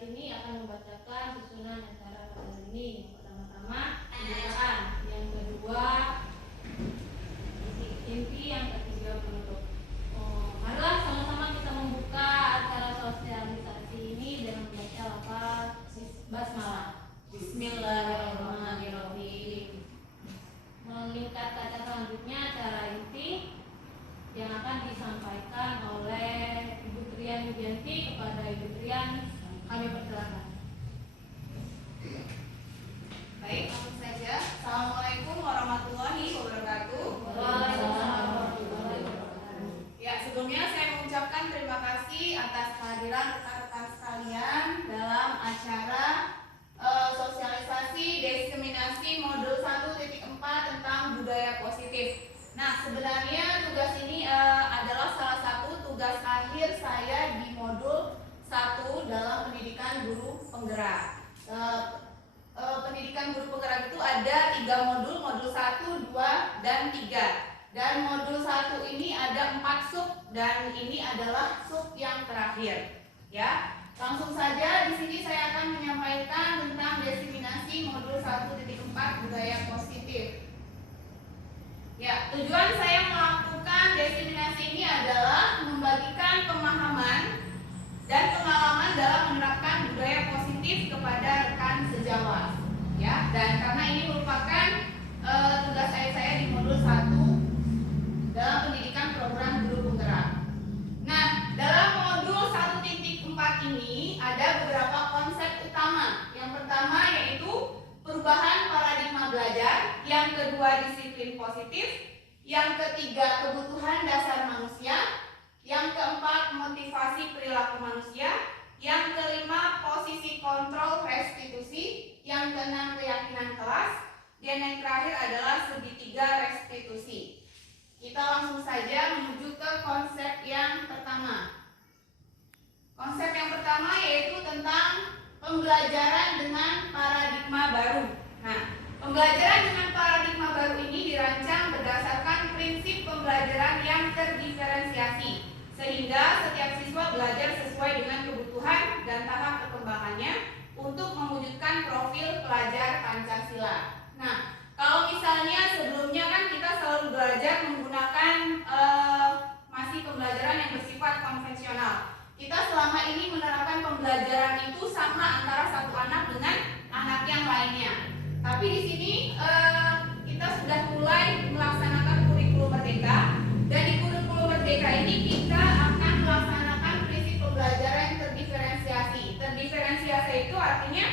sini akan membacakan susunan acara pada hari ini. Yang pertama-tama pembukaan, yang kedua inti, yang ketiga penutup. Marilah sama-sama kita membuka acara sosialisasi ini dengan membaca lafaz basmalah. Bismillahirrahmanirrahim. Melingkar ke acara selanjutnya, acara inti yang akan disampaikan oleh Ibu Trian Yudianti kepada Ibu Trian. Kami persilakan. Baik, langsung saja. Assalamualaikum warahmatullahi wabarakatuh. Waalaikumsalam warahmatullahi wabarakatuh. Ya, sebelumnya saya mengucapkan terima kasih atas kehadiran rekan-rekan sekalian dalam acara sosialisasi diseminasi modul 1.4 tentang budaya positif. Nah, sebenarnya tugas ini adalah salah satu tugas akhir saya di modul 1 dalam pendidikan guru penggerak. Pendidikan guru penggerak itu ada 3 modul, modul 1, 2, dan 3. Dan modul 1 ini ada 4 sub dan ini adalah sub yang terakhir. Ya, langsung saja di sini saya akan menyampaikan tentang diseminasi modul 1.4 budaya positif. Ya, tujuan saya melakukan diseminasi ini adalah membagikan pemahaman dan pengalaman dalam menerapkan budaya positif kepada rekan sejawat. Ya, dan karena ini merupakan tugas saya di modul 1 dalam pendidikan program guru penggerak. Nah, dalam modul 1.4 ini ada beberapa konsep utama. Yang pertama yaitu perubahan paradigma belajar, yang kedua disiplin positif, yang ketiga kebutuhan dasar manusia, yang keempat motivasi perilaku manusia, yang kelima posisi kontrol restitusi, yang keenam keyakinan kelas, dan yang terakhir adalah segitiga restitusi. Kita langsung saja menuju ke konsep yang pertama. Konsep yang pertama yaitu tentang pembelajaran dengan paradigma baru. Nah, pembelajaran dengan paradigma baru ini dirancang berdasarkan prinsip pembelajaran yang terdiferensiasi, sehingga setiap siswa belajar sesuai dengan kebutuhan dan tahap perkembangannya untuk mewujudkan profil pelajar Pancasila. Nah, kalau misalnya sebelumnya kan kita selalu belajar menggunakan masih pembelajaran yang bersifat konvensional. Kita selama ini menerapkan pembelajaran itu sama antara satu anak dengan anak yang lainnya. Tapi di sini kita sudah mulai melaksanakan kurikulum merdeka, dan di kurikulum merdeka ini kita akan melaksanakan prinsip pembelajaran yang terdiferensiasi. Terdiferensiasi itu artinya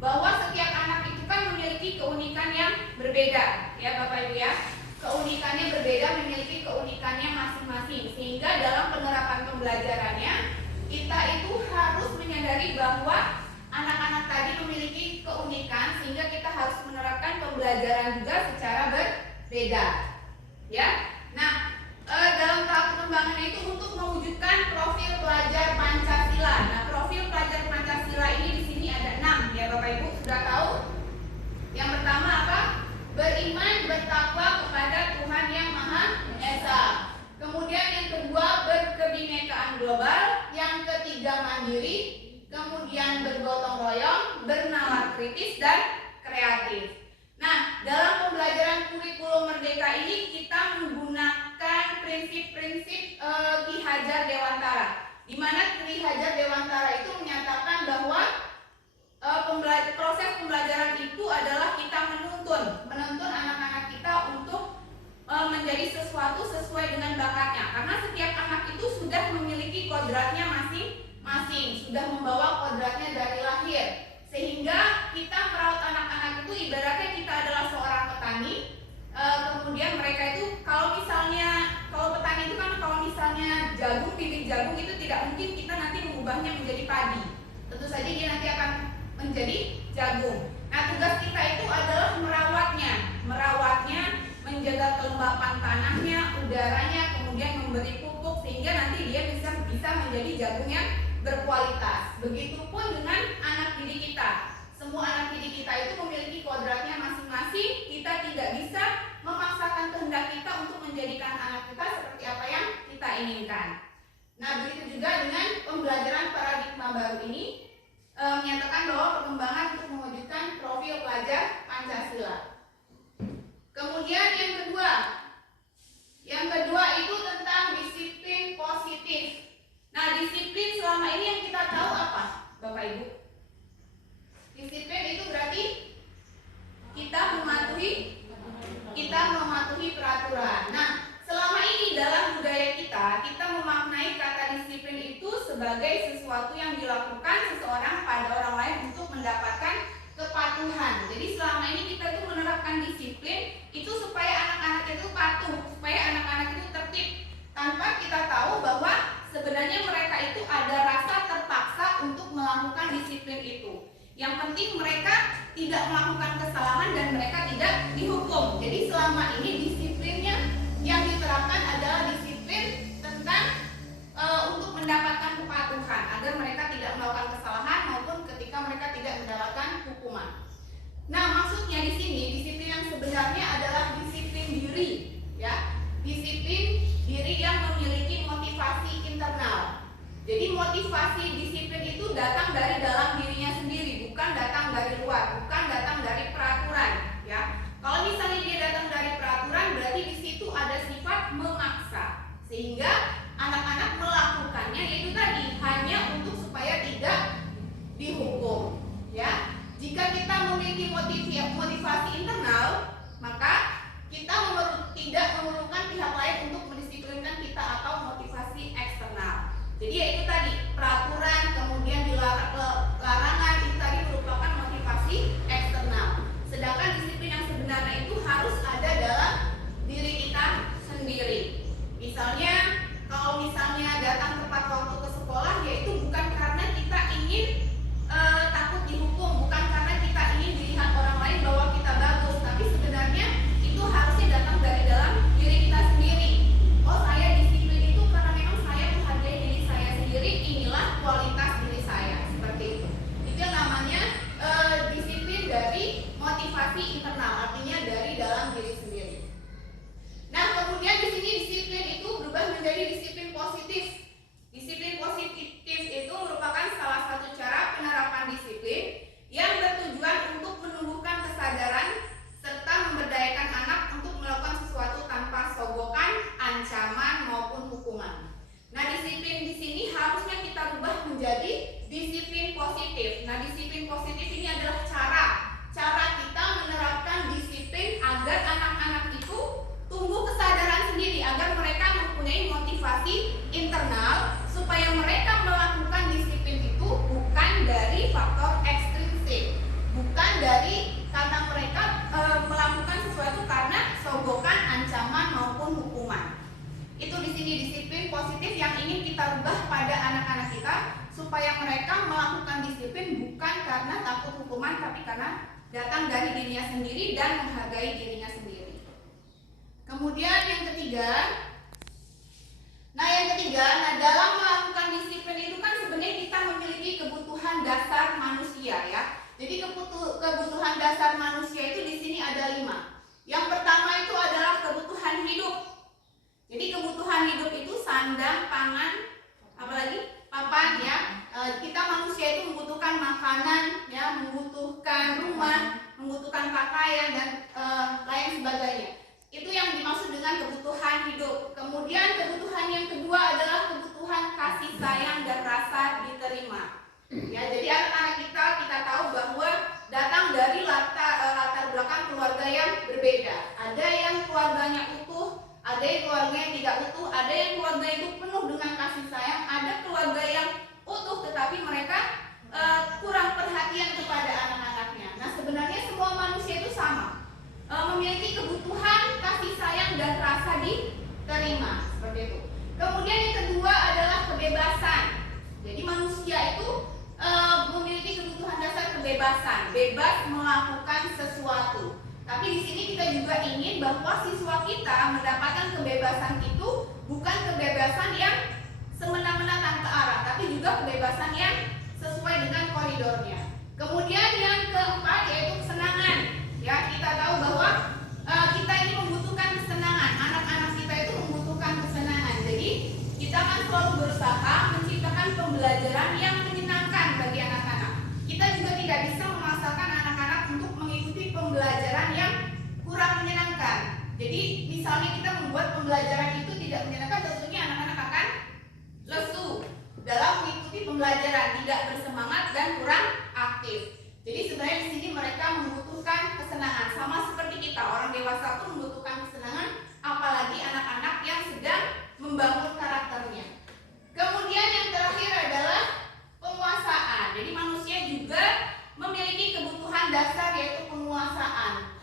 bahwa setiap anak itu kan memiliki keunikan yang berbeda, ya Bapak Ibu ya. Keunikannya berbeda, memiliki keunikannya masing-masing. Sehingga dalam penerapan pembelajarannya kita itu harus menyadari bahwa anak-anak tadi memiliki keunikan, sehingga kita harus menerapkan pembelajaran juga secara berbeda. Ya. Nah, dalam tahap pengembangannya itu untuk mewujudkan profil pelajar Pancasila. Nah, profil pelajar Pancasila ini di sini ada 6, ya Bapak Ibu sudah tahu. Yang pertama apa? Beriman, bertakwa kepada Tuhan Yang Maha Esa. Kemudian yang kedua berkebinekaan global, yang ketiga mandiri, kemudian bergotong royong, bernalar kritis dan kreatif. Nah, dalam pembelajaran kurikulum merdeka ini kita menggunakan prinsip-prinsip Ki Hajar Dewantara, di mana Ki Hajar Dewantara itu menyatakan bahwa proses pembelajaran itu adalah kita menuntun anak-anak kita untuk menjadi sesuatu sesuai dengan bakatnya, karena setiap anak itu sudah memiliki kodratnya masing-masing, sudah membawa kodratnya dari lahir. Sehingga kita merawat anak-anak itu ibaratnya kita adalah seorang petani. Kemudian mereka itu kalau petani itu kan kalau misalnya jagung, bibit jagung itu tidak mungkin kita nanti mengubahnya menjadi padi. Tentu saja dia nanti akan menjadi jagung. Nah, tugas kita itu adalah merawatnya, menjaga kelembapan tanahnya, udaranya, kemudian memberi pupuk sehingga nanti dia bisa menjadi jagung yang berkualitas. Begitupun dengan anak didik kita. Semua anak didik kita itu memiliki kodratnya masing-masing. Kita tidak bisa memaksakan kehendak kita untuk menjadikan anak kita seperti apa yang kita inginkan. Nah, begitu juga dengan pembelajaran paradigma baru ini. sebenarnya mereka itu ada rasa terpaksa untuk melakukan disiplin itu. Yang penting mereka tidak melakukan kesalahan dan mereka tidak dihukum. Jadi selama ini disiplinnya yang diterapkan adalah disiplin tentang untuk mendapatkan kepatuhan agar mereka tidak melakukan kesalahan maupun ketika mereka tidak mendapatkan hukuman. Nah, maksudnya di sini disiplin yang sebenarnya adalah disiplin diri, ya. Disiplin diri yang memiliki motivasi internal. Jadi motivasi disiplin itu datang dari dalam dirinya sendiri, bukan datang dari luar, bukan datang dari peraturan, ya. Kalau misalnya dia datang dari peraturan, berarti di situ ada sifat memaksa, sehingga anak-anak melakukannya yaitu tadi hanya untuk supaya tidak dihukum, ya. Jika kita memiliki motivasi internal, maka kita tidak memerlukan pihak lain untuk mendisiplinkan kita atau motivasi eksternal. Jadi yaitu tadi peraturan, kemudian larangan itu tadi merupakan motivasi eksternal. Sedangkan disiplin yang sebenarnya itu harus ada dalam diri kita sendiri. Misalnya kalau misalnya datang tepat waktu ke sekolah, yaitu bukan karena kita ingin takut dihukum, bukan karena kita ingin dilihat orang lain bahwa kita bagus, tapi sebenarnya itu harusnya datang dari dalam diri kita sendiri. Oh, saya disiplin itu karena memang saya menghargai diri saya sendiri, inilah kualitas diri saya, seperti itu. Itu yang namanya disiplin dari motivasi internal, artinya dari dalam diri sendiri. Nah, kemudian di sini disiplin itu berubah menjadi disiplin positif. Disiplin positif itu merupakan salah satu cara penerapan disiplin yang bertujuan untuk menumbuhkan kesadaran serta memberdayakan anak untuk melakukan sesuatu tanpa sogokan, ancaman maupun hukuman. Nah, disiplin di sini harusnya kita rubah menjadi disiplin positif. Nah, disiplin positif ini adalah cara kita menerapkan disiplin agar anak-anak itu tumbuh kesadaran sendiri, agar mereka mempunyai motivasi internal supaya mereka melakukan disiplin itu bukan dari faktor ekstrinsik, bukan dari karena mereka melakukan sesuatu karena sogokan, ancaman maupun hukuman. Itu di sini disiplin positif yang ingin kita rubah pada anak-anak kita supaya mereka melakukan disiplin bukan karena takut hukuman, tapi karena datang dari dirinya sendiri dan menghargai dirinya sendiri. Kemudian yang ketiga, dalam melakukan disiplin itu kan sebenarnya kita memiliki kebutuhan dasar manusia, ya. Jadi kebutuhan dasar manusia itu di sini ada 5. Yang pertama itu adalah kebutuhan hidup. Jadi kebutuhan hidup itu sandang, pangan, apalagi papan, ya. Kita manusia itu membutuhkan makanan, ya, membutuhkan rumah, membutuhkan pakaian dan lain sebagainya. Itu yang dimaksud dengan kebutuhan hidup. Kemudian kebutuhan yang kedua adalah kebutuhan kasih sayang dan rasa diterima. Ya, jadi anak-anak kita tahu bahwa datang dari latar belakang keluarga yang berbeda. Ada yang keluarganya utuh, ada yang keluarganya tidak utuh, ada yang keluarga itu penuh dengan kasih sayang, ada keluarga yang utuh tetapi mereka kurang perhatian kepada anak-anaknya. Nah, sebenarnya semua manusia itu sama. Memiliki kebutuhan kasih sayang dan rasa diterima, seperti itu. Kemudian yang kedua adalah kebebasan. Jadi manusia itu memiliki kebutuhan dasar kebebasan, bebas melakukan sesuatu. Tapi di sini kita juga ingin bahwa siswa kita mendapatkan kebebasan itu bukan kebebasan yang semena-mena tanpa arah, tapi juga kebebasan yang sesuai dengan koridornya. Kemudian yang keempat yaitu kesenangan. Ya, kita tahu bahwa kita ini membutuhkan kesenangan. Anak-anak kita itu membutuhkan kesenangan. Jadi kita akan selalu berusaha menciptakan pembelajaran yang menyenangkan bagi anak-anak. Kita juga tidak bisa memaksakan anak-anak untuk mengikuti pembelajaran yang kurang menyenangkan. Jadi misalnya kita membuat pembelajaran itu tidak menyenangkan, tentunya anak-anak akan lesu dalam mengikuti pembelajaran, tidak bersemangat dan kurang aktif. Jadi sebenarnya di sini mereka membutuhkan kesenangan, sama seperti kita orang dewasa pun membutuhkan kesenangan, apalagi anak-anak yang sedang membangun karakternya. Kemudian yang terakhir adalah penguasaan. Jadi manusia juga memiliki kebutuhan dasar yaitu penguasaan.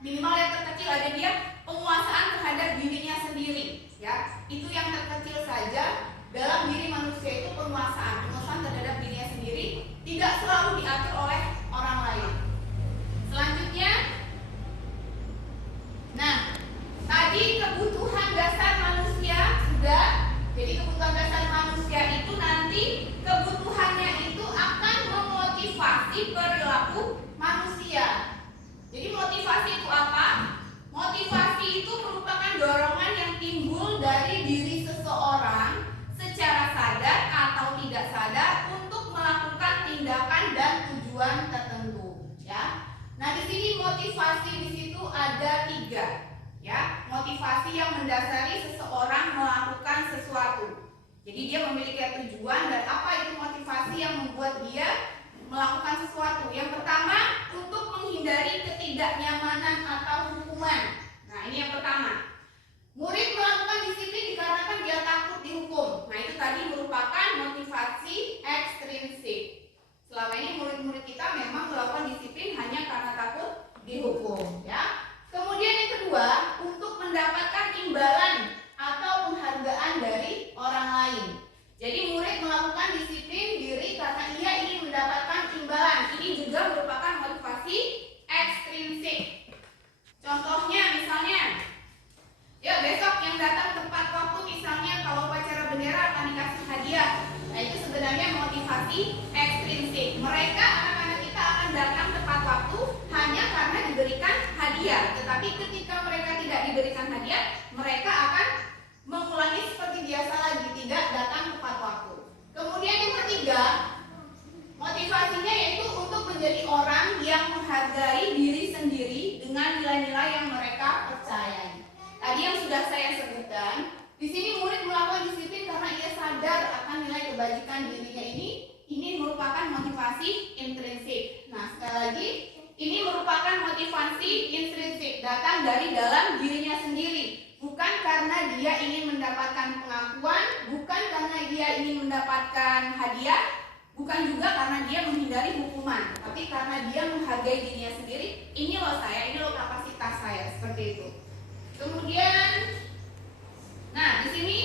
Minimal yang terkecil ada dia penguasaan terhadap dirinya sendiri. Ya, itu yang terkecil saja dalam diri manusia itu penguasaan terhadap dirinya sendiri, tidak selalu diatur oleh orang lain. Selanjutnya, nah, tadi kebutuhan dasar manusia sudah. Jadi kebutuhan dasar manusia itu nanti kebutuhannya itu akan memotivasi perilaku manusia. Jadi motivasi itu apa? Motivasi itu merupakan dorongan yang timbul dari diri seseorang secara sadar atau tidak sadar untuk melakukan tindakan dan tujuan tertentu, ya. Nah, di sini motivasi di situ ada 3, ya. Motivasi yang mendasari seseorang melakukan sesuatu. Jadi dia memiliki tujuan, dan apa itu motivasi yang membuat dia melakukan sesuatu? Yang pertama, untuk menghindari ketidaknyamanan atau hukuman. Nah, ini yang pertama. Murid melakukan disiplin dikarenakan dia takut dihukum. Nah, itu tadi merupakan motivasi ekstrinsik. Selama ini murid-murid kita memang melakukan disiplin hanya karena takut dihukum, ya. Kemudian yang kedua, untuk mendapatkan imbalan atau penghargaan dari orang lain. Jadi murid melakukan disiplin diri karena ia ingin mendapatkan imbalan. Ini juga merupakan motivasi ekstrinsik. Contohnya misalnya, ya besok yang datang tepat waktu, misalnya kalau upacara bendera akan dikasih hadiah. Nah, itu sebenarnya motivasi ekstrinsik. Mereka, anak-anak kita akan datang tepat waktu hanya karena diberikan hadiah. Tetapi ketika mereka tidak diberikan hadiah, mereka akan mengulangi seperti biasa lagi, tidak datang tepat waktu. Kemudian yang ketiga, motivasinya yaitu untuk menjadi orang yang menghargai diri sendiri dengan nilai-nilai yang mereka percayai. Tadi yang sudah saya sebutkan, di sini murid melakukan disiplin karena ia sadar akan nilai kebajikan dirinya ini merupakan motivasi intrinsik. Nah, sekali lagi, ini merupakan motivasi intrinsik, datang dari dalam dirinya sendiri, bukan karena dia ingin mendapatkan pengakuan, bukan karena dia ingin mendapatkan hadiah, bukan juga karena dia menghindari hukuman, tapi karena dia menghargai dirinya sendiri. Ini loh saya, ini loh kapasitas saya, seperti itu. Kemudian, nah di sini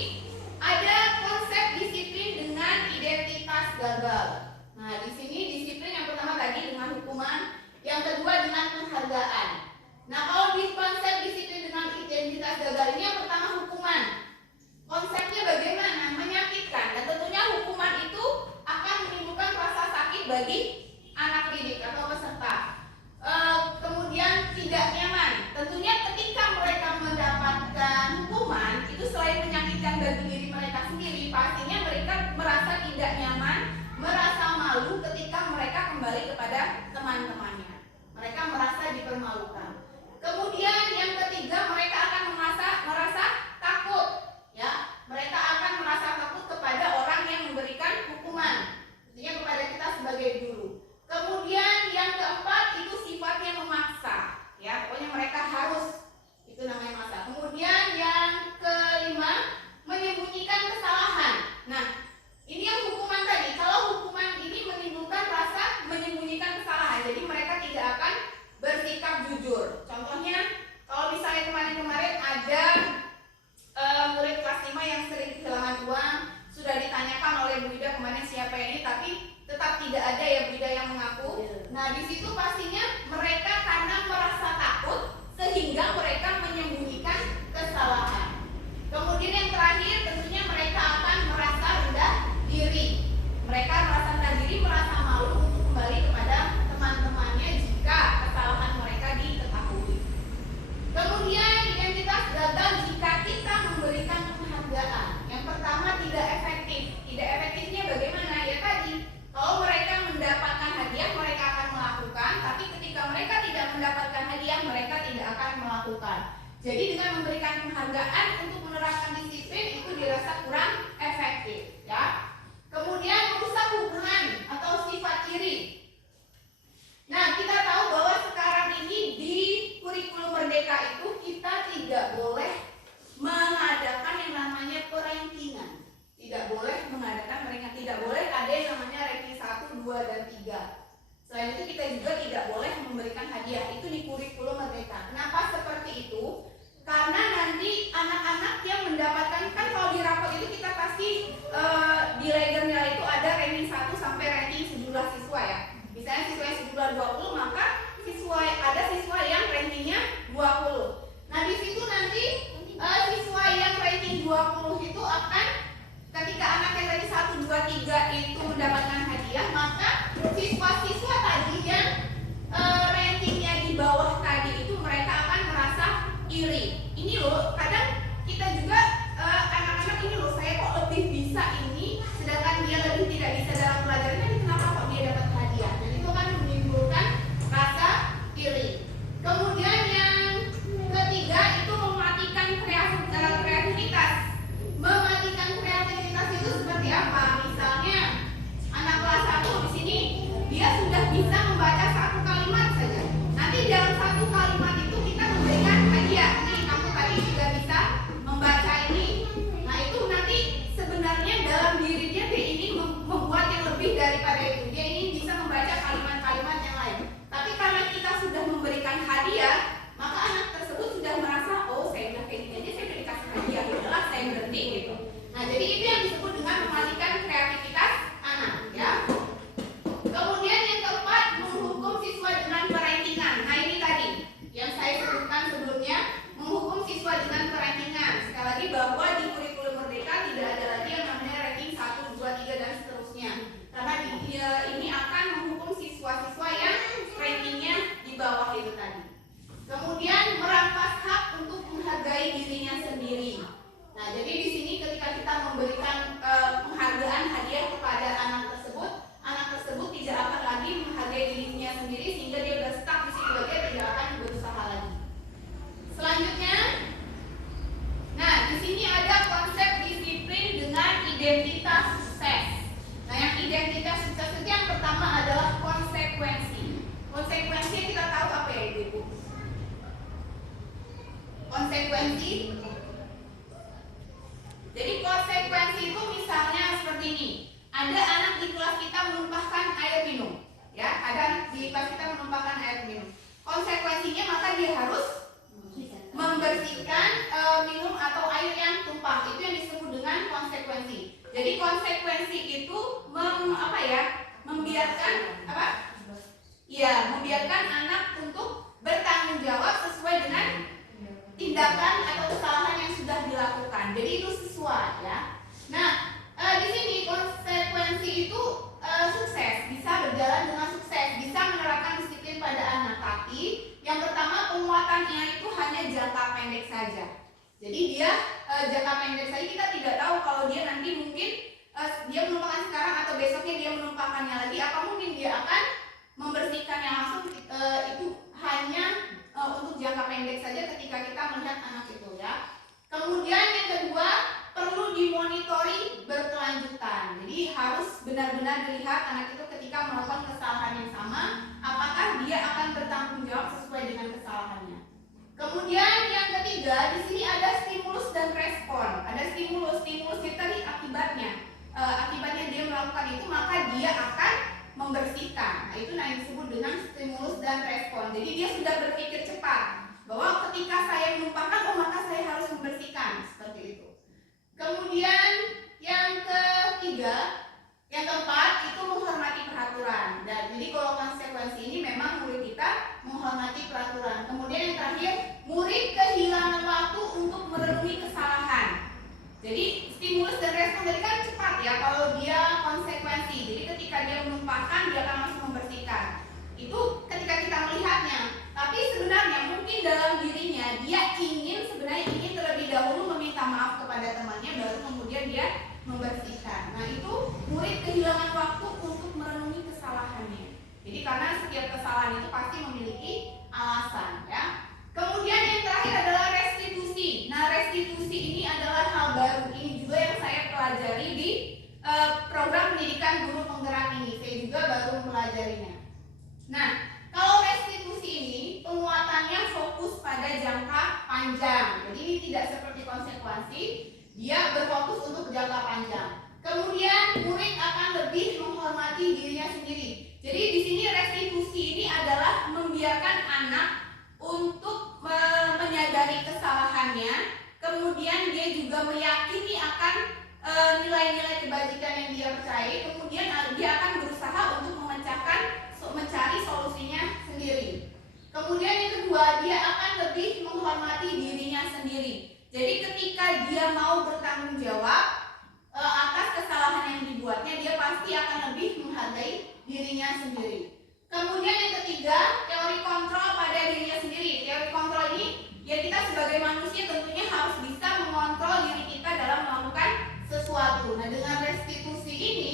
ada konsep disiplin dengan identitas gagal. Nah, di sini disiplin yang pertama tadi dengan hukuman, yang kedua dengan penghargaan. Nah, kalau di konsep disiplin dengan identitas gagal ini, yang pertama hukuman. Konsepnya bagaimana? Menyakitkan, dan tentunya hukuman itu akan menimbulkan rasa sakit bagi anak didik atau peserta. Kemudian tidak nyaman. Tentunya ketika mereka mendapatkan hukuman itu, selain menyakitkan bagi diri mereka sendiri, pastinya mereka merasa tidak nyaman, merasa malu ketika mereka kembali kepada teman-temannya. Mereka merasa dipermalukan. Kemudian yang ketiga, mereka akan merasa takut, ya. Mereka akan merasa takut kepada orang yang memberikan hukuman, tentunya kepada kita sebagai guru. Kemudian yang keempat itu sifatnya memaksa, ya. Pokoknya mereka harus, itu namanya maksa. Kemudian yang kelima, menyembunyikan kesalahan. Nah, ini yang hukuman tadi. Kalau hukuman ini menimbulkan rasa menyembunyikan kesalahan, jadi mereka tidak akan bersikap jujur. Contohnya, kalau misalnya kemarin-kemarin ada murid kelas 5 yang sering kehilangan uang, sudah ditanyakan oleh Bu Ida kemarin siapa ini, tapi tetap tidak ada ya Bu Ida yang mengaku. Nah, di situ pastinya mereka karena merasa takut sehingga mereka menyembunyikan kesalahan. Kemudian yang terakhir, tentunya mereka akan merasa rendah diri. Mereka merasa rendah diri, merasa malu untuk kembali kepada teman-temannya jika kesalahan mereka diketahui. Kemudian identitas gagal jika kita memberikan penghargaan. Yang pertama, tidak efektif. Tidak efektifnya bagaimana? Ya tadi, kalau mereka mendapatkan hadiah, mereka akan melakukan, tapi ketika mereka tidak mendapatkan hadiah, mereka tidak akan melakukan. Jadi dengan memberikan penghargaan untuk menerapkan disiplin itu dirasa kurang efektif, ya. Kemudian merusak hubungan atau sifat iri. Nah, kita tahu bahwa sekarang ini di kurikulum Merdeka itu kita tidak boleh mengadakan yang namanya perankingan. Tidak boleh mengadakan ranking, tidak boleh ada yang namanya ranking 1, 2, dan 3. Selain itu kita juga tidak boleh memberikan hadiah. Itu di kurikulum Merdeka. Kenapa seperti itu? Karena nanti anak-anak yang mendapatkan, kan kalau di rapor itu kita pasti konsekuensi. Jadi konsekuensi itu misalnya seperti ini. Ada anak di kelas kita menumpahkan air minum. Ya, ada anak di kelas kita menumpahkan air minum. Konsekuensinya maka dia harus membersihkan minum atau air yang tumpah. Itu yang disebut dengan konsekuensi. Jadi konsekuensi itu membiarkan apa? Ya, membiarkan anak untuk bertanggung jawab sesuai dengan tindakan atau kesalahan yang sudah dilakukan. Jadi itu sesuai ya. Nah, di sini konsekuensi itu sukses, bisa berjalan dengan sukses, bisa menerapkan disiplin pada anak. Tapi yang pertama penguatannya itu hanya jangka pendek saja. Jadi dia jangka pendek saja, kita tidak tahu kalau dia nanti mungkin dia menumpahkan sekarang atau besoknya dia menumpahkannya lagi, apa mungkin dia akan membersihkannya langsung. Itu hanya untuk jangka pendek saja ketika kita melihat anak itu ya. Kemudian yang kedua, perlu dimonitori berkelanjutan. Jadi harus benar-benar dilihat anak itu ketika melakukan kesalahan yang sama, apakah dia akan bertanggung jawab sesuai dengan kesalahannya. Kemudian yang ketiga, di sini ada stimulus dan respon. Ada stimulus itu tadi akibatnya. Akibatnya dia melakukan itu, maka dia akan membersihkan. Nah, itu yang disebut dengan stimulus dan respon. Jadi dia sudah berpikir cepat bahwa ketika saya menumpahkan, maka saya harus membersihkan, seperti itu. Kemudian yang keempat itu menghormati peraturan. Dan jadi kalau konsekuensi ini memang murid kita menghormati peraturan. Kemudian yang terakhir, murid kehilangan waktu untuk merenungi kesalahan. Jadi stimulus dan respon tadi kan cepat ya kalau dia konsekuensi. Jadi ketika dia menumpahkan, dia akan langsung membersihkan. Itu ketika kita melihatnya. Tapi sebenarnya mungkin dalam dirinya dia sebenarnya ingin terlebih dahulu meminta maaf kepada temannya, baru kemudian dia membersihkan. Nah, itu murid kehilangan waktu untuk merenungi kesalahannya. Jadi karena setiap kesalahan itu pasti memiliki alasan ya. Kemudian yang terakhir adalah restitusi. Nah, restitusi ini adalah hal baru. Ini juga yang saya pelajari di program pendidikan guru penggerak ini. Saya juga baru mempelajarinya. Nah, kalau restitusi ini penguatannya fokus pada jangka panjang. Jadi ini tidak seperti konsekuensi, dia berfokus untuk jangka panjang. Kemudian murid akan lebih menghormati dirinya sendiri. Jadi di sini restitusi ini adalah membiarkan anak untuk menyadari kesalahannya. Kemudian dia juga meyakini akan nilai-nilai kebajikan yang dia percayai. Kemudian dia akan berusaha untuk mencari solusinya sendiri. Kemudian yang kedua, dia akan lebih menghormati dirinya sendiri. Jadi ketika dia mau bertanggung jawab atas kesalahan yang dibuatnya, dia pasti akan lebih menghargai dirinya sendiri. Kemudian yang ketiga, teori kontrol pada dirinya sendiri. Teori kontrol ini, ya kita sebagai manusia tentunya harus bisa mengontrol diri kita dalam melakukan sesuatu. Nah, dengan restitusi ini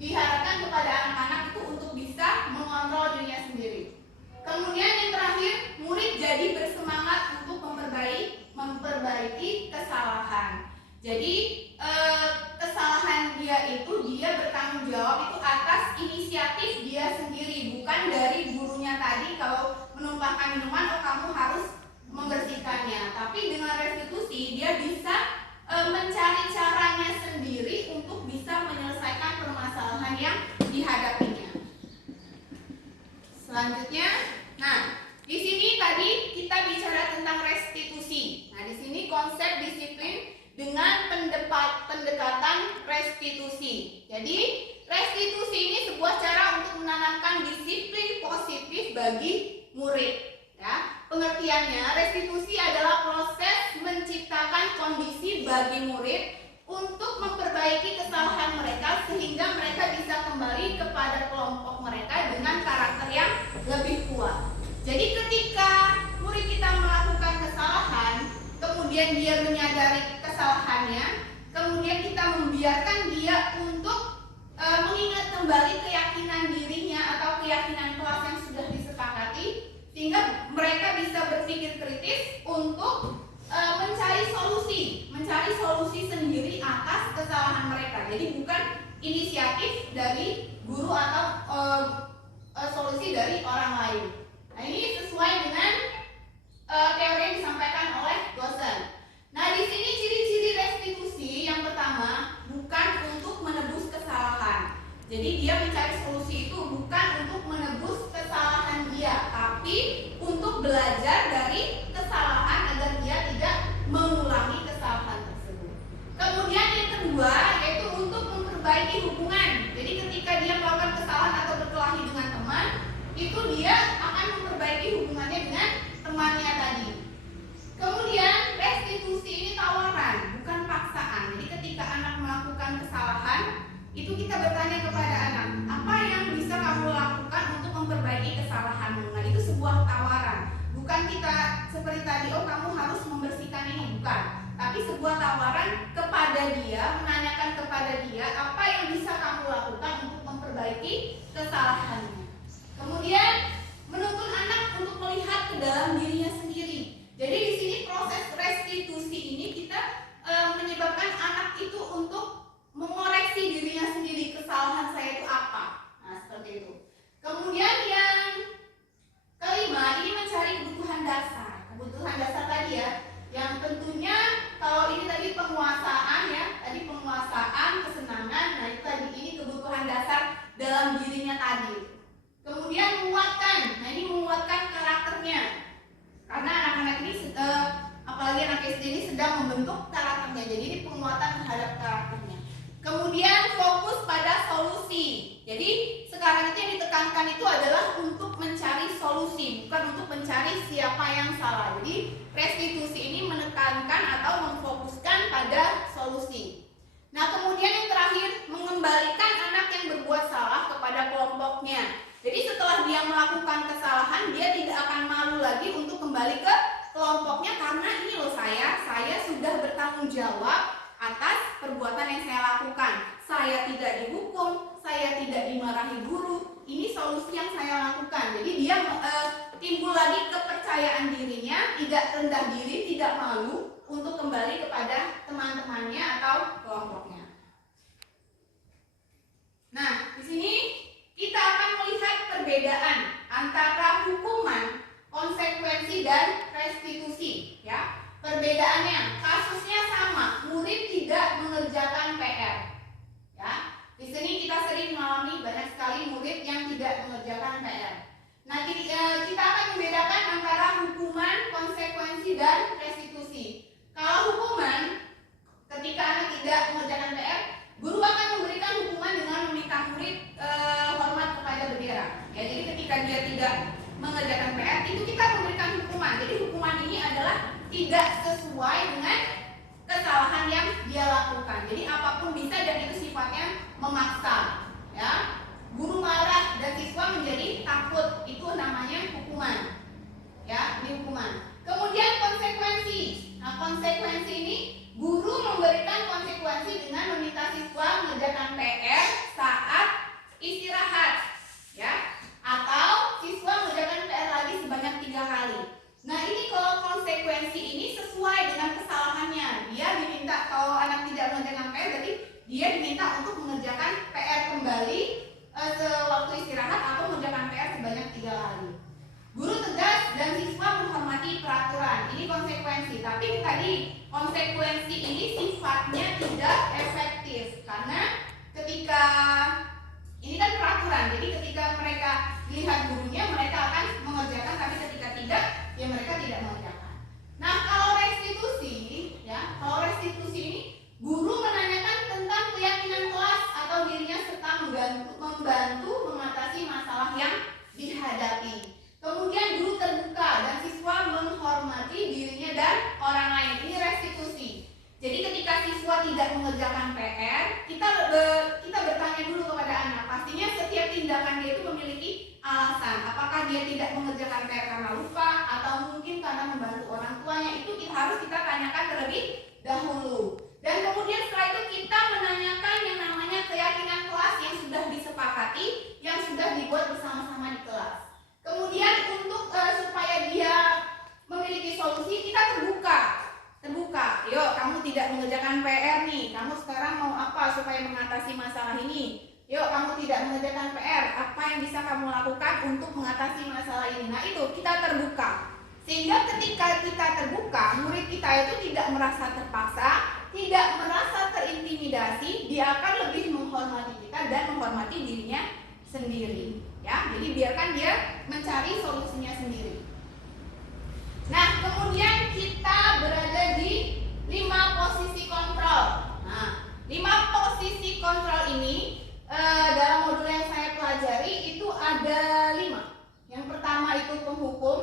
diharapkan kepada anak-anak itu untuk bisa mengontrol dirinya sendiri. Kemudian yang terakhir, murid jadi bersemangat untuk memperbaiki kesalahan. Jadi kesalahan dia itu dia bertanggung jawab itu atas inisiatif dia sendiri, bukan dari gurunya tadi kalau menumpahkan minuman kamu harus membersihkannya. Tapi dengan restitusi dia bisa mencari caranya sendiri untuk bisa menyelesaikan permasalahan yang dihadapinya. Selanjutnya, nah di sini tadi kita bicara tentang restitusi. Nah di sini konsep disiplin dengan pendekatan restitusi. Jadi restitusi ini sebuah cara untuk menanamkan disiplin positif bagi murid. Ya, pengertiannya restitusi adalah proses menciptakan kondisi bagi murid untuk memperbaiki kesalahan mereka sehingga mereka bisa kembali kepada kelompok mereka dengan karakter yang lebih kuat. Jadi ketika murid kita melakukan kesalahan, kemudian dia menyadari kesalahannya, kemudian kita membiarkan dia untuk mengingat kembali keyakinan dirinya atau keyakinan kelas yang sudah disepakati, sehingga mereka bisa berpikir kritis untuk mencari solusi sendiri atas kesalahan mereka. Jadi bukan inisiatif dari guru atau solusi dari orang lain. Nah ini sesuai dengan teori yang disampaikan oleh dosen. belajar dari kesalahan agar dia tidak mengulangi kesalahan tersebut. Kemudian yang kedua yaitu untuk memperbaiki hubungan. Jadi ketika dia melakukan kesalahan atau berkelahi dengan teman, itu dia akan memperbaiki hubungannya dengan temannya tadi. Kemudian restitusi ini tawaran, bukan paksaan. Jadi ketika anak melakukan kesalahan, itu kita bertanya kepada anak, apa yang bisa kamu lakukan untuk memperbaiki kesalahanmu? Nah, itu sebuah tawaran. Bukan kita seperti tadi, oh kamu harus membersihkan ini, bukan. Tapi sebuah tawaran kepada dia, menanyakan kepada dia apa yang bisa kamu lakukan untuk memperbaiki kesalahannya. Kemudian menuntun anak untuk melihat ke dalam dirinya sendiri. Jadi di sini proses restitusi ini kita menyebabkan anak itu untuk mengoreksi dirinya sendiri, kesalahan saya itu apa. Nah, seperti itu. Kemudian yang kelima, ini mencari kebutuhan dasar. Kebutuhan dasar tadi ya, yang tentunya kalau ini tadi penguasaan ya, tadi penguasaan, kesenangan, nah itu tadi ini kebutuhan dasar dalam dirinya tadi. Kemudian menguatkan, nah ini menguatkan karakternya. Karena anak-anak ini apalagi anak SD ini sedang membentuk karakternya. Jadi ini penguatan terhadap karakternya. Kemudian fokus pada solusi. Jadi sekarang itu yang ditekankan itu adalah untuk mencari solusi, bukan untuk mencari siapa yang salah. Jadi restitusi ini menekankan atau memfokuskan pada solusi. Nah, kemudian yang terakhir, mengembalikan anak yang berbuat salah kepada kelompoknya. Jadi setelah dia melakukan kesalahan, dia tidak akan malu lagi untuk kembali ke kelompoknya karena ini loh saya sudah bertanggung jawab atas perbuatan yang saya lakukan. Saya tidak dihukum, saya tidak dimarahi guru. Ini solusi yang saya lakukan. Jadi dia timbul lagi kepercayaan dirinya, tidak rendah diri, tidak malu untuk kembali kepada teman-temannya atau kelompoknya. Nah, di sini kita akan melihat perbedaan antara hukuman, konsekuensi, dan restitusi. Ya, perbedaannya, kasusnya sama, murid tidak mengerjakan PR. Ya, di sini kita sering mengalami banyak sekali murid yang tidak mengerjakan PR. Nah, kita akan membedakan antara hukuman, konsekuensi, dan restitusi. Kalau hukuman, ketika anak tidak mengerjakan PR, guru akan memberikan hukuman dengan meminta murid hormat kepada bendera. Ya, jadi ketika dia tidak mengerjakan PR, itu kita memberikan hukuman. Jadi hukuman ini adalah tidak sesuai dengan kesalahan yang dia lakukan. Jadi apapun bisa dan itu sifatnya memaksa. Ya, guru marah dan siswa menjadi takut, itu namanya hukuman. Ya, ini hukuman. Kemudian konsekuensi. Nah, konsekuensi ini guru memberikan konsekuensi dengan meminta siswa mengerjakan PR saat istirahat, ya, atau siswa mengerjakan PR lagi sebanyak 3 kali. Nah, ini kalau konsekuensi ini sesuai dengan kesalahannya. Dia diminta, kalau anak tidak mengerjakan PR, berarti dia diminta untuk mengerjakan PR kembali sewaktu istirahat atau mengerjakan PR sebanyak 3 kali. Guru tegas dan siswa menghormati peraturan. Ini konsekuensi. Tapi tadi konsekuensi ini sifatnya tidak efektif karena ketika ini kan peraturan. Jadi ketika mereka lihat gurunya, mereka akan mengerjakan. Tapi ketika tidak, ya mereka tidak mengerjakan. Nah, kalau restitusi, ya, kalau restitusi ini guru menanyakan tentang keyakinan kelas atau dirinya serta membantu mengatasi masalah yang dihadapi. Kemudian guru terbuka dan siswa menghormati dirinya dan orang lain. Ini restitusi. Jadi ketika siswa tidak mengerjakan PR, kita bertanya dulu kepada anak. Pastinya setiap tindakan dia itu memiliki alasan. Apakah dia tidak mengerjakan PR karena lupa atau mungkin karena membantu orang tuanya? Itu harus kita tanyakan terlebih dahulu. Dan kemudian setelah itu kita menanyakan yang namanya keyakinan kelas yang sudah disepakati, yang sudah dibuat bersama-sama di kelas. Kemudian untuk supaya dia memiliki solusi, kita terbuka. Yuk, kamu tidak mengerjakan PR nih. Kamu sekarang mau apa supaya mengatasi masalah ini? Yuk, kamu tidak mengerjakan PR. Apa yang bisa kamu lakukan untuk mengatasi masalah ini? Nah, itu kita terbuka. Sehingga ketika kita terbuka, murid kita itu tidak merasa terpaksa, tidak merasa terintimidasi, dia akan lebih menghormati kita dan menghormati dirinya sendiri. Ya, jadi biarkan dia mencari solusinya sendiri. Nah, kemudian kita berada di 5 posisi kontrol. Nah, 5 posisi kontrol ini dalam modul yang saya pelajari itu ada 5. Yang pertama itu penghukum,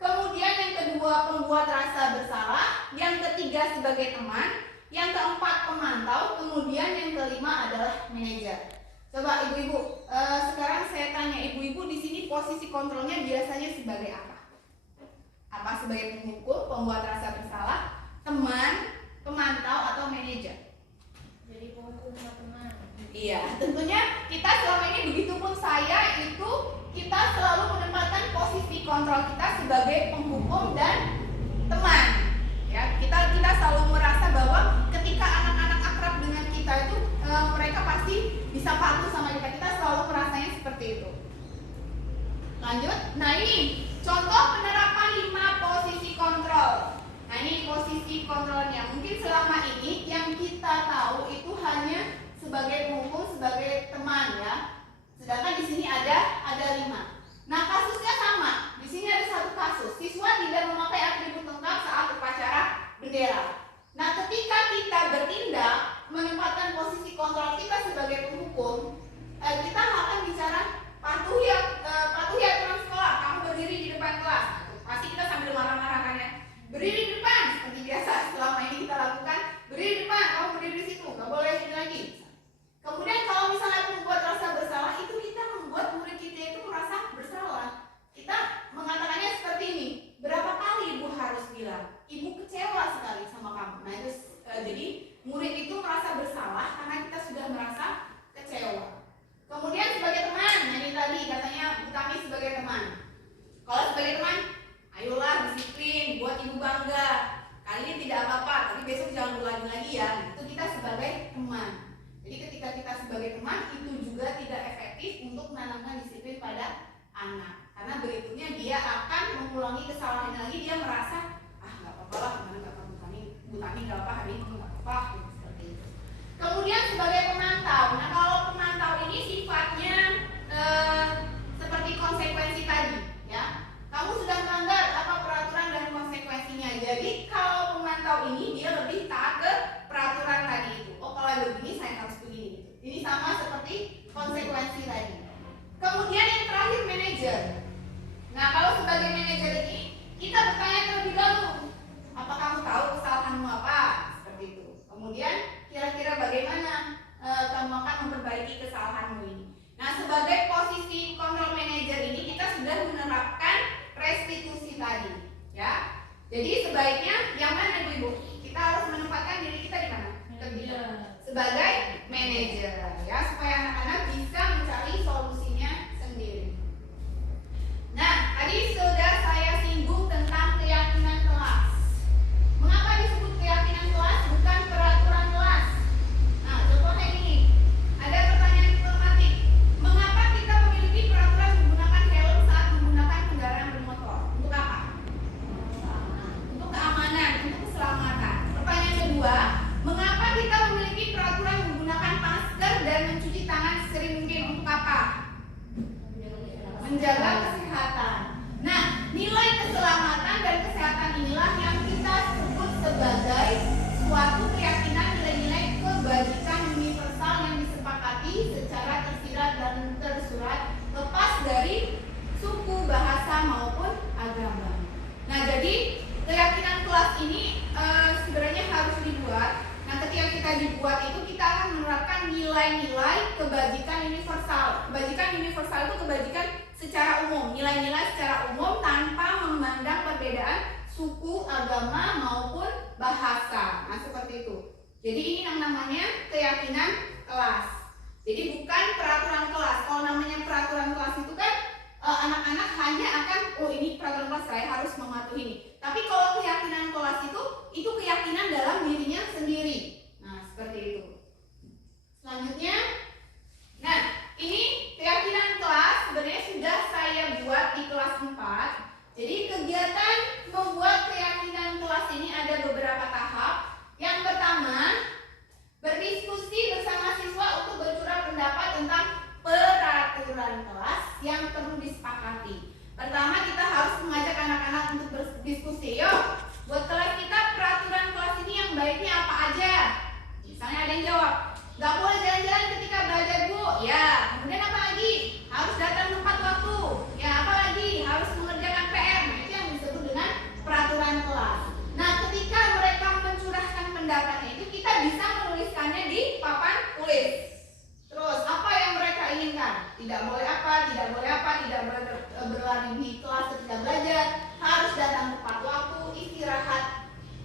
kemudian yang kedua pembuat rasa bersalah, yang ketiga sebagai teman, yang keempat pemantau, kemudian yang kelima adalah manajer. Coba ibu-ibu, sekarang saya tanya ibu-ibu di sini posisi kontrolnya biasanya sebagai apa? Apa sebagai penghukum, pembuat rasa bersalah, teman, pemantau, atau manajer? Jadi penghukum sama teman. Iya, tentunya kita selama ini begitupun saya itu kita selalu menempatkan posisi kontrol kita sebagai penghukum dan teman. Ya, kita selalu merasa bahwa ketika anak-anak akrab dengan kita itu mereka pasti bisa patuh sama kita. Kita selalu merasanya seperti itu. Lanjut. Nah, ini contoh penerapan 5 posisi kontrol. Nah, ini posisi kontrolnya. Mungkin selama ini yang kita tahu itu hanya sebagai penghukum, sebagai teman ya. Sedangkan di sini ada 5. Nah, kasusnya sama. Di sini ada satu kasus. Siswa tidak memakai atribut lengkap saat upacara bendera. Nah, ketika kita bertindak menempatkan posisi kontrol kita sebagai penghukum, kita akan bicara patuhi aturan sekolah. Kamu berdiri di depan kelas. Pasti kita sambil marah-marah kan ya. Berdiri di depan seperti biasa selama ini kita lakukan. Berdiri di depan, kamu berdiri di situ, nggak boleh ini lagi. Kemudian kalau misalnya membuat rasa bersalah itu kita membuat murid kita itu merasa bersalah. Kita mengatakannya seperti ini. Berapa kali ibu harus bilang? Ibu kecewa sekali sama kamu. Nah itu jadi murid itu merasa bersalah karena kita sudah merasa kecewa. Kemudian sebagai teman, nah ini tadi katanya Bu Tami sebagai teman. Kalau sebagai teman, ayolah disiplin, buat ibu bangga. Kali ini tidak apa-apa, tapi besok jangan ulangi lagi ya. Itu kita sebagai teman. Jadi ketika kita sebagai teman itu juga tidak efektif untuk menanamkan disiplin pada anak. Karena berikutnya dia akan mengulangi kesalahan lagi, dia merasa nggak apa-apa lah, gimana nggak apa-apa Bu Tani nggak apa hari ini nggak apa-apa seperti itu. Kemudian sebagai pemantau, nah kalau pemantau ini sifatnya seperti konsekuensi tadi, ya. Kamu sudah melanggar apa peraturan dan konsekuensinya. Jadi kalau pemantau ini dia lebih taat ke peraturan tadi itu. Oh kalau begini saya harus begini. Ini sama seperti konsekuensi tadi. Kemudian yang terakhir manajer. Nah kalau sebagai manajer ini kita bertanya terlebih dahulu, apa kamu tahu kesalahanmu apa? Seperti itu. Kemudian kira-kira bagaimana kamu akan memperbaiki kesalahanmu ini. Nah sebagai posisi kontrol manajer ini kita sudah menerapkan restitusi tadi, ya. Jadi sebaiknya yang mana ibu-ibu? Kita harus menempatkan diri kita di mana? Sebagai manajer, ya, supaya anak-anak bisa mencari solusinya sendiri. Nah, tadi sudah saya singgung tentang keyakinan kelas. Mengapa disebut keyakinan kelas bukan peraturan kelas? Nah, contohnya ini. Ada pertanyaan diplomatik. Mengapa kita memiliki peraturan menggunakan helm saat menggunakan kendaraan bermotor? Untuk apa? Untuk keamanan, untuk keselamatan. Pertanyaan kedua, mengapa kita memiliki peraturan menggunakan masker dan mencuci tangan sering mungkin? Untuk apa? Menjaga kesehatan. Nah, nilai keselamatan dan kesehatan inilah yang kita sebut sebagai suatu keyakinan nilai-nilai kebajikan universal yang disepakati secara tersirat dan tersurat lepas dari suku, bahasa maupun agama. Nah, jadi keyakinan kelas ini sebenarnya harus dibuat. Nah, ketika kita dibuat itu kita akan menerapkan nilai-nilai kebajikan universal. Kebajikan universal itu kebajikan secara umum, nilai-nilai secara umum tanpa memandang perbedaan suku, agama maupun bahasa. Nah, seperti itu. Jadi ini yang namanya keyakinan kelas. Jadi bukan peraturan kelas. Kalau namanya peraturan kelas itu kan anak-anak hanya akan ini peraturan kelas saya harus mematuhi ini. Tapi kalau keyakinan kelas itu keyakinan dalam dirinya sendiri. Nah, seperti itu. Selanjutnya, nah, ini keyakinan kelas sebenarnya sudah saya buat di kelas 4. Jadi kegiatan membuat keyakinan kelas ini ada beberapa tahap. Yang pertama, berdiskusi bersama siswa untuk bercurah pendapat tentang peraturan kelas yang perlu disepakati. Pertama, kita harus mengajak anak-anak untuk berdiskusi. Yuk, buat kelas kita peraturan kelas ini yang baiknya apa aja? Misalnya ada yang jawab, nggak boleh jalan-jalan ketika belajar, Bu. Ya, kemudian apa lagi? Harus datang tepat waktu. Ya, apa lagi? Harus mengerjakan PR. Nah, itu yang disebut dengan peraturan kelas. Nah, ketika mereka mencurahkan pendapatnya itu, kita bisa menuliskannya di papan tulis. Terus, apa yang mereka inginkan? Tidak boleh apa, tidak boleh apa, tidak boleh berlari di kelas ketika belajar, harus datang tepat waktu, istirahat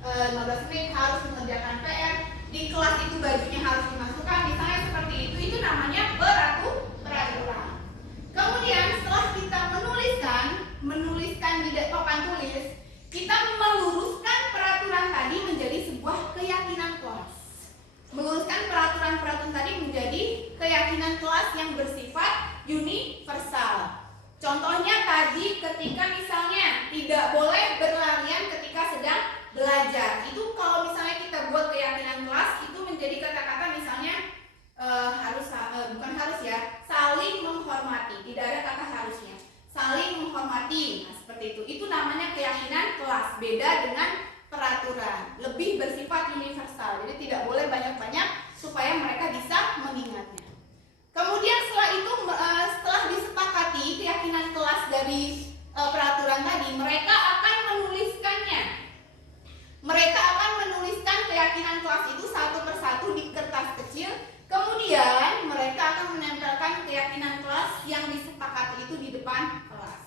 15 menit, harus mengerjakan PR. Di kelas itu bajunya harus dimasukkan, misalnya seperti itu namanya peraturan. Kemudian setelah kita menuliskan di papan tulis, kita meluruskan peraturan tadi menjadi sebuah keyakinan kelas. Meluruskan peraturan tadi menjadi keyakinan kelas yang bersifat universal. Contohnya tadi ketika misalnya tidak boleh berlarian ketika sedang belajar. Itu kalau misalnya kita buat keyakinan kelas itu menjadi kata-kata misalnya saling menghormati. Tidak ada kata harusnya. Saling menghormati. Nah, seperti itu. Itu namanya keyakinan kelas. Beda dengan peraturan. Lebih bersifat universal. Jadi tidak boleh banyak-banyak supaya mereka bisa mengingatnya. Kemudian setelah itu setelah disepakati keyakinan kelas dari peraturan tadi, mereka akan menuliskannya. Mereka akan menuliskan keyakinan kelas itu satu persatu di kertas kecil. Kemudian mereka akan menempelkan keyakinan kelas yang disepakati itu di depan kelas.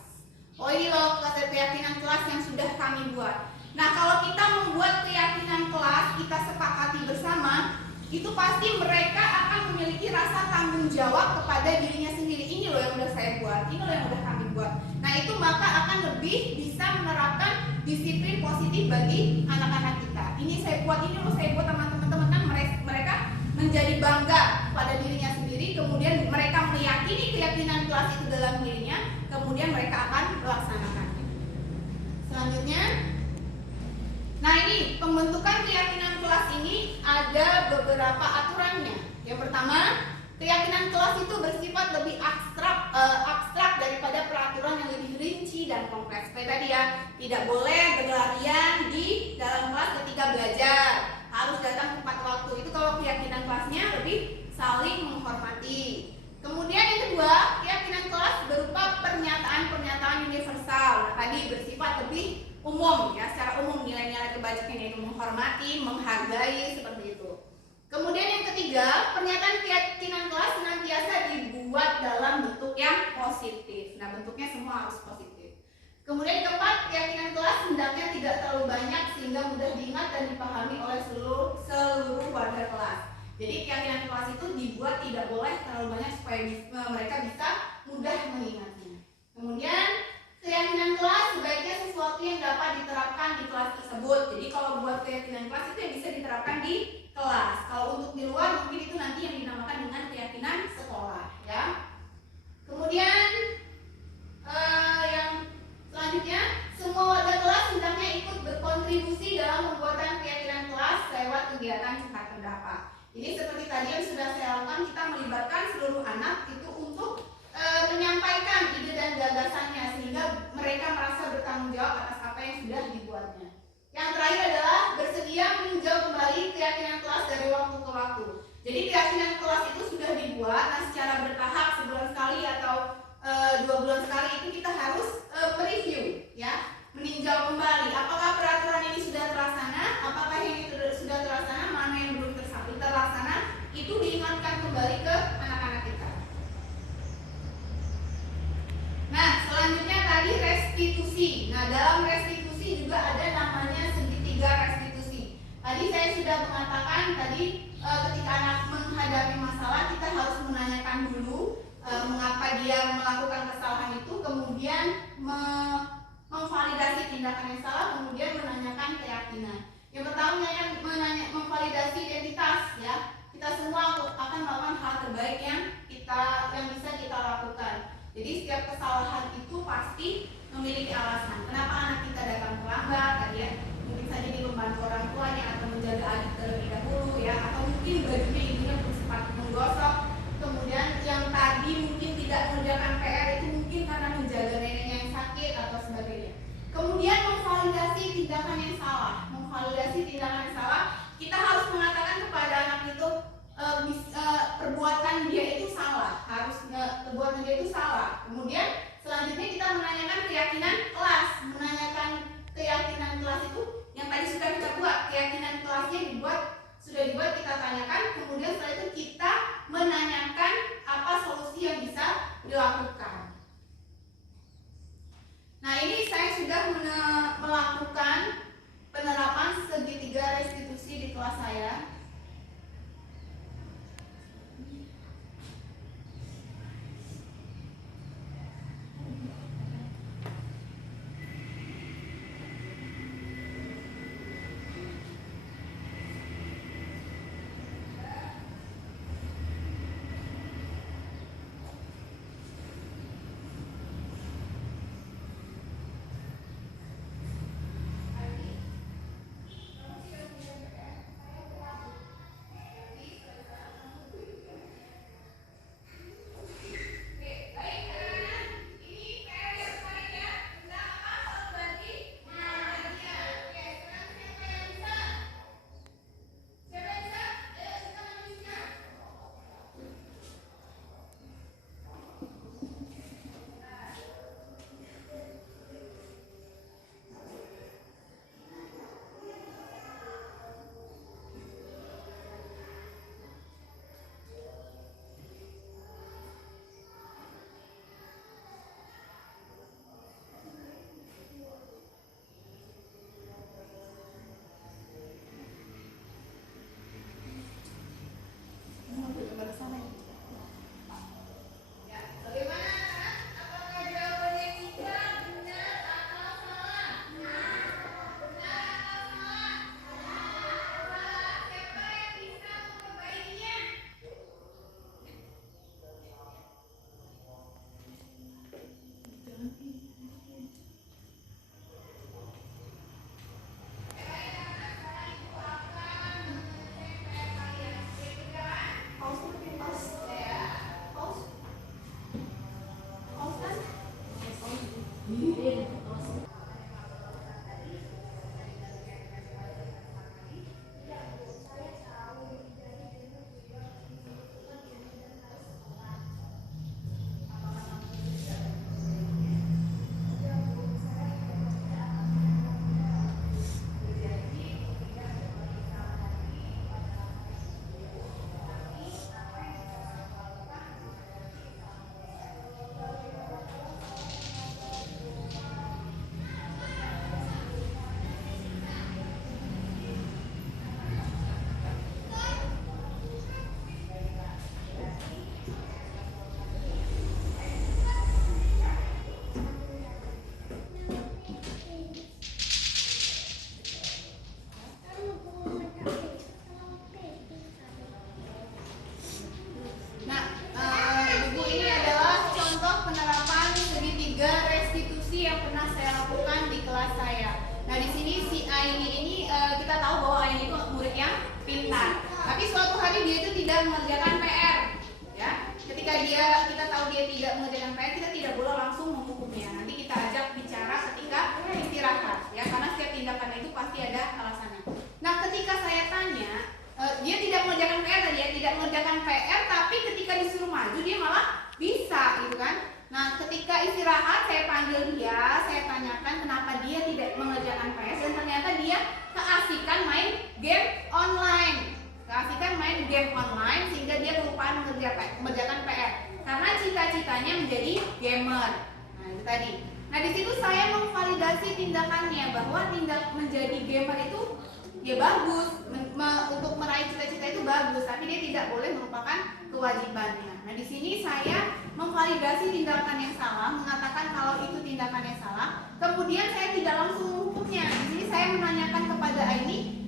Oh, ini loh keyakinan kelas yang sudah kami buat. Nah, kalau kita membuat keyakinan kelas, kita sepakati bersama, itu pasti mereka akan memiliki rasa tanggung jawab kepada dirinya sendiri. Ini loh yang udah saya buat, ini loh yang udah kami buat. Nah, itu maka akan lebih bisa menerapkan disiplin positif bagi anak-anak kita. Ini saya buat, ini loh saya buat sama teman-teman, kan mereka menjadi bangga pada dirinya sendiri. Kemudian mereka meyakini keyakinan kelas itu dalam dirinya. Kemudian mereka akan melaksanakannya. Selanjutnya, nah ini pembentukan keyakinan kelas ini ada beberapa aturannya. Yang pertama, keyakinan kelas itu bersifat lebih abstrak daripada peraturan yang lebih rinci dan kompleks. Seperti tadi ya, tidak boleh berlarian di dalam kelas ketika belajar, harus datang tepat waktu. Itu kalau keyakinan kelasnya lebih saling menghormati. Kemudian yang kedua, keyakinan kelas berupa pernyataan-pernyataan universal. Nah, tadi bersifat lebih umum ya, secara umum nilai-nilai kebajikan yaitu menghormati, menghargai, seperti itu. Kemudian yang ketiga, pernyataan keyakinan kelas senantiasa dibuat dalam bentuk yang positif. Nah, bentuknya semua harus positif. Kemudian keempat, keyakinan kelas hendaknya tidak terlalu banyak sehingga mudah diingat dan dipahami oleh seluruh warga kelas. Jadi keyakinan kelas itu dibuat tidak boleh terlalu banyak supaya mereka bisa mudah mengingatnya. Kemudian keyakinan kelas sebaiknya sesuatu yang dapat diterapkan di kelas tersebut. Jadi kalau buat keyakinan kelas itu yang bisa diterapkan di kelas. Kalau untuk di luar mungkin itu nanti yang dinamakan dengan keyakinan sekolah, ya. Kemudian yang selanjutnya, semua warga kelas hendaknya ikut berkontribusi dalam pembuatan keyakinan kelas lewat kegiatan cetak pendapat. Ini seperti tadi yang sudah saya lakukan, kita melibatkan seluruh anak itu untuk menyampaikan ide dan gagasannya sehingga mereka merasa bertanggung jawab atas apa yang sudah dibuatnya. Yang terakhir adalah bersedia meninjau kembali keyakinan kelas dari waktu ke waktu. Jadi keyakinan kelas itu sudah dibuat, nah secara bertahap sebulan sekali atau 2 bulan sekali itu kita harus mereview, ya, meninjau kembali apakah peraturan ini sudah terlaksana, apakah ini sudah terlaksana, mana yang belum terlaksana, itu diingatkan kembali ke anak-anak kita. Nah, selanjutnya tadi restitusi. Nah, dalam restitusi juga ada namanya segitiga restitusi. Tadi saya sudah mengatakan ketika anak menghadapi masalah kita harus menanyakan dulu mengapa dia melakukan kesalahan itu, kemudian memvalidasi tindakan yang salah, kemudian menanyakan keyakinan. Yang pertama memvalidasi identitas, ya. Kita semua akan melakukan hal terbaik yang bisa kita lakukan. Jadi setiap kesalahan itu pasti memiliki alasan. Kenapa anak kita datang terlambat, tadi ya? Mungkin saja dia membantu orang tuanya atau menjaga adik terlebih dahulu, ya. Atau mungkin bajunya ibunya sempat menggosok. Kemudian yang tadi mungkin tidak mengerjakan PR itu mungkin karena menjaga neneknya yang sakit atau sebagainya. Kemudian memvalidasi melakukan penerapan segitiga restitusi di kelas saya. Mengerjakan PR, ya. Ketika kita tahu dia tidak mengerjakan PR, kita tidak boleh langsung menghukumnya. Nanti kita ajak bicara ketika istirahat, ya, karena setiap tindakan itu pasti ada alasannya. Nah, ketika saya tanya, dia tidak mengerjakan PR tadi, ya, tidak mengerjakan PR, tapi ketika disuruh maju dia malah bisa, gitu kan? Nah, ketika istirahat saya panggil dia, saya tanyakan kenapa dia tidak mengerjakan PR, dan ternyata dia keasikan main game online. Keasikan main game online sehingga dia kelupaan mengerjakan PR karena cita-citanya menjadi gamer. Nah, itu tadi. Nah, di situ saya memvalidasi tindakannya bahwa menjadi gamer itu ya bagus, untuk meraih cita-cita itu bagus, tapi dia tidak boleh melupakan kewajibannya. Nah, di sini saya memvalidasi tindakan yang salah, mengatakan kalau itu tindakan yang salah. Kemudian saya tidak langsung menghukumnya. Di sini saya menanyakan kepada Aini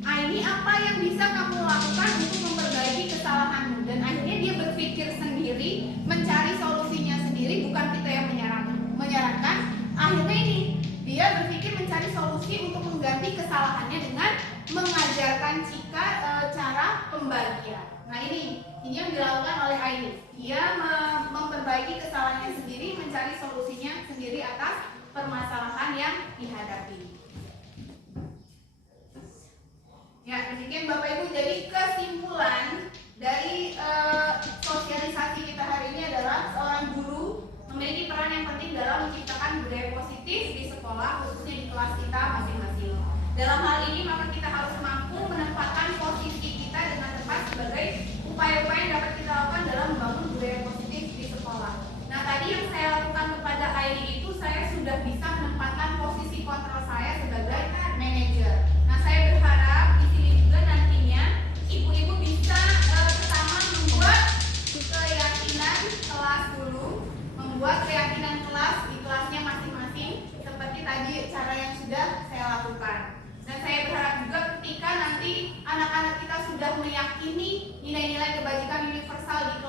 apa yang bisa kamu lakukan untuk memperbaiki kesalahanmu? Dan akhirnya dia berpikir sendiri, mencari solusinya sendiri, bukan kita yang menyarankan. Akhirnya ini dia berpikir mencari solusi untuk mengganti kesalahannya dengan mengajarkan Cika cara pembagian. Nah, ini yang dilakukan oleh Aini. Dia memperbaiki kesalahannya sendiri, mencari solusinya sendiri atas permasalahan yang dihadapi. Ya, demikian Bapak Ibu. Jadi kesimpulan dari sosialisasi kita hari ini adalah seorang guru memiliki peran yang penting dalam menciptakan budaya positif di sekolah, khususnya di kelas kita masing-masing. Dalam hal ini maka kita harus mampu menempatkan posisi kita dengan tepat sebagai upaya-upaya yang dapat kita lakukan dalam membangun budaya positif di sekolah. Nah, tadi yang saya lakukan kepada Aini itu saya sudah bisa menempatkan posisi kontrol saya sebagai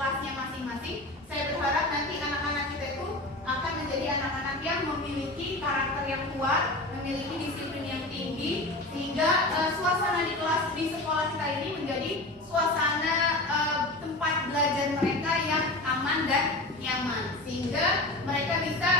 kelasnya masing-masing. Saya berharap nanti anak-anak kita itu akan menjadi anak-anak yang memiliki karakter yang kuat, memiliki disiplin yang tinggi, sehingga suasana di kelas di sekolah kita ini menjadi suasana tempat belajar mereka yang aman dan nyaman, sehingga mereka bisa